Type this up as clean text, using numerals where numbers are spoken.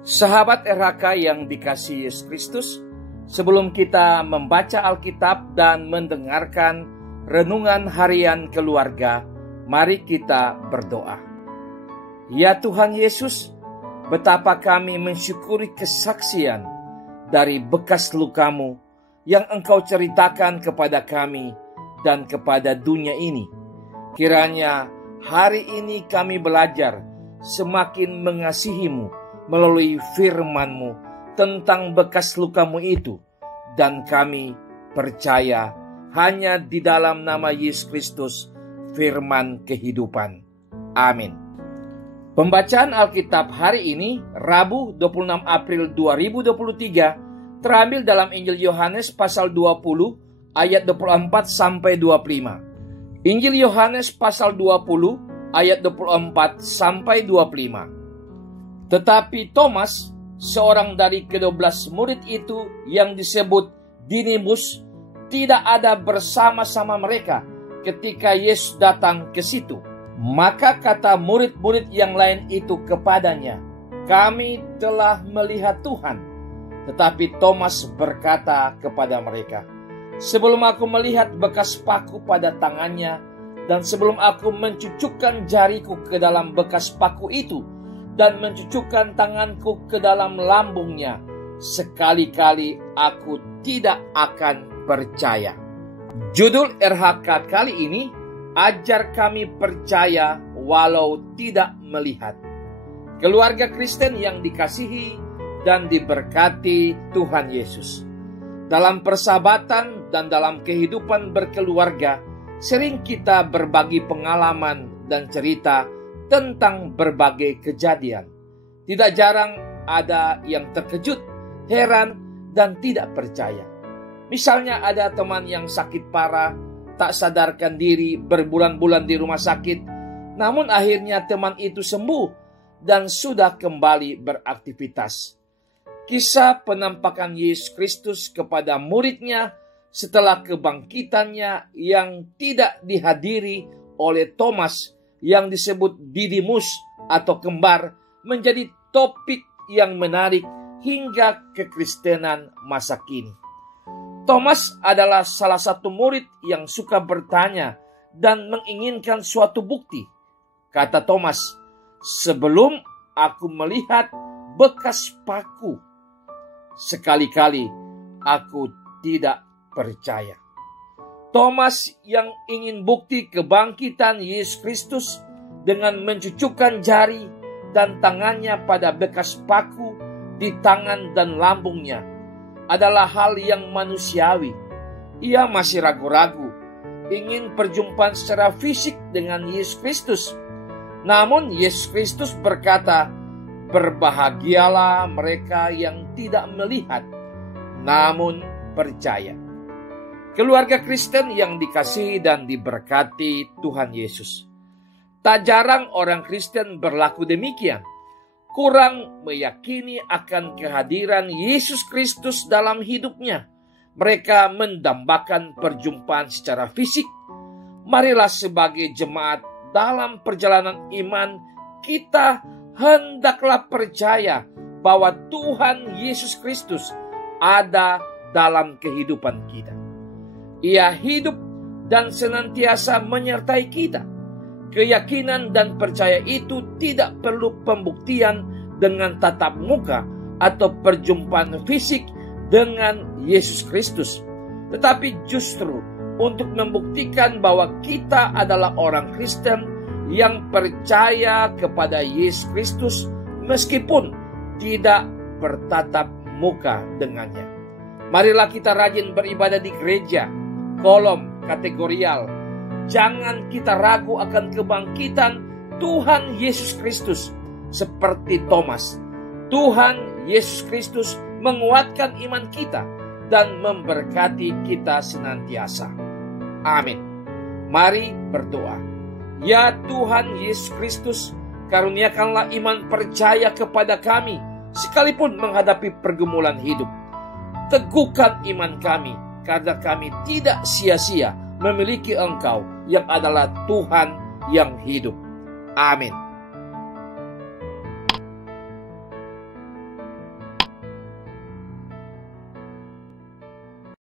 Sahabat RHK yang dikasihi Yesus Kristus, sebelum kita membaca Alkitab dan mendengarkan renungan harian keluarga, mari kita berdoa. Ya Tuhan Yesus, betapa kami mensyukuri kesaksian dari bekas luka-Mu yang Engkau ceritakan kepada kami dan kepada dunia ini. Kiranya hari ini kami belajar semakin mengasihi-Mu melalui firman-Mu tentang bekas luka-Mu itu, dan kami percaya hanya di dalam nama Yesus Kristus, firman kehidupan. Amin. Pembacaan Alkitab hari ini, Rabu 26 April 2023, terambil dalam Injil Yohanes pasal 20 ayat 24 sampai 25. Injil Yohanes pasal 20 ayat 24 sampai 25. Tetapi Thomas, seorang dari ke-12 murid itu yang disebut Didimus, tidak ada bersama-sama mereka ketika Yesus datang ke situ. Maka kata murid-murid yang lain itu kepadanya, "Kami telah melihat Tuhan." Tetapi Thomas berkata kepada mereka, "Sebelum aku melihat bekas paku pada tangannya, dan sebelum aku mencucukkan jariku ke dalam bekas paku itu, dan mencucukkan tanganku ke dalam lambungnya, sekali-kali aku tidak akan percaya." Judul RHK kali ini, Ajar Kami Percaya Walau Tidak Melihat. Keluarga Kristen yang dikasihi dan diberkati Tuhan Yesus. Dalam persahabatan dan dalam kehidupan berkeluarga, sering kita berbagi pengalaman dan cerita tentang berbagai kejadian. Tidak jarang ada yang terkejut, heran, dan tidak percaya. Misalnya ada teman yang sakit parah, tak sadarkan diri berbulan-bulan di rumah sakit, namun akhirnya teman itu sembuh dan sudah kembali beraktivitas. Kisah penampakan Yesus Kristus kepada muridnya setelah kebangkitannya yang tidak dihadiri oleh Thomas yang disebut Didimus atau kembar menjadi topik yang menarik hingga kekristenan masa kini. Thomas adalah salah satu murid yang suka bertanya dan menginginkan suatu bukti. Kata Thomas, "Sebelum aku melihat bekas paku, sekali-kali aku tidak percaya." Thomas yang ingin bukti kebangkitan Yesus Kristus dengan mencucukkan jari dan tangannya pada bekas paku di tangan dan lambungnya adalah hal yang manusiawi. Ia masih ragu-ragu, ingin perjumpaan secara fisik dengan Yesus Kristus. Namun Yesus Kristus berkata, "Berbahagialah mereka yang tidak melihat, namun percaya." Keluarga Kristen yang dikasihi dan diberkati Tuhan Yesus. Tak jarang orang Kristen berlaku demikian, kurang meyakini akan kehadiran Yesus Kristus dalam hidupnya. Mereka mendambakan perjumpaan secara fisik. Marilah sebagai jemaat dalam perjalanan iman, kita hendaklah percaya bahwa Tuhan Yesus Kristus ada dalam kehidupan kita. Ia hidup dan senantiasa menyertai kita. Keyakinan dan percaya itu tidak perlu pembuktian dengan tatap muka atau perjumpaan fisik dengan Yesus Kristus, tetapi justru untuk membuktikan bahwa kita adalah orang Kristen yang percaya kepada Yesus Kristus meskipun tidak bertatap muka dengannya. Marilah kita rajin beribadah di gereja, kolom kategorial. Jangan kita ragu akan kebangkitan Tuhan Yesus Kristus seperti Thomas. Tuhan Yesus Kristus menguatkan iman kita dan memberkati kita senantiasa. Amin. Mari berdoa. Ya Tuhan Yesus Kristus, karuniakanlah iman percaya kepada kami sekalipun menghadapi pergumulan hidup. Teguhkan iman kami karena kami tidak sia-sia memiliki Engkau yang adalah Tuhan yang hidup. Amin.